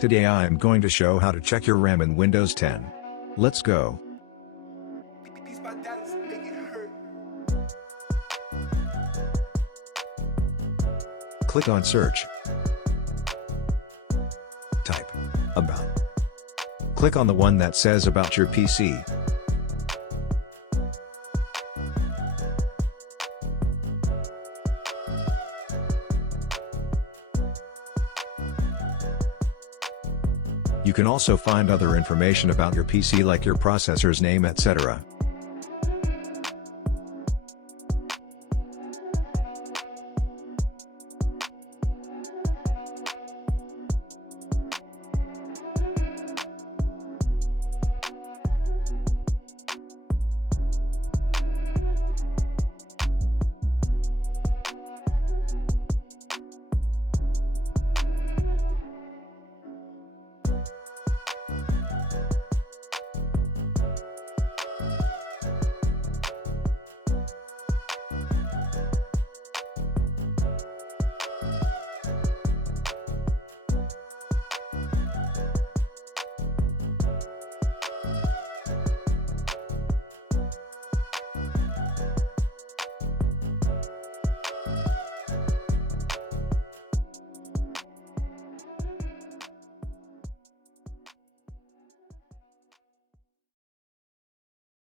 Today I am going to show how to check your RAM in Windows 10. Let's go. Click on Search. Type About. Click on the one that says About your PC. You can also find other information about your PC like your processor's name, etc.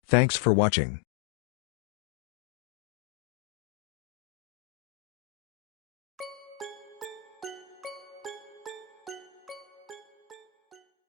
Thanks for watching.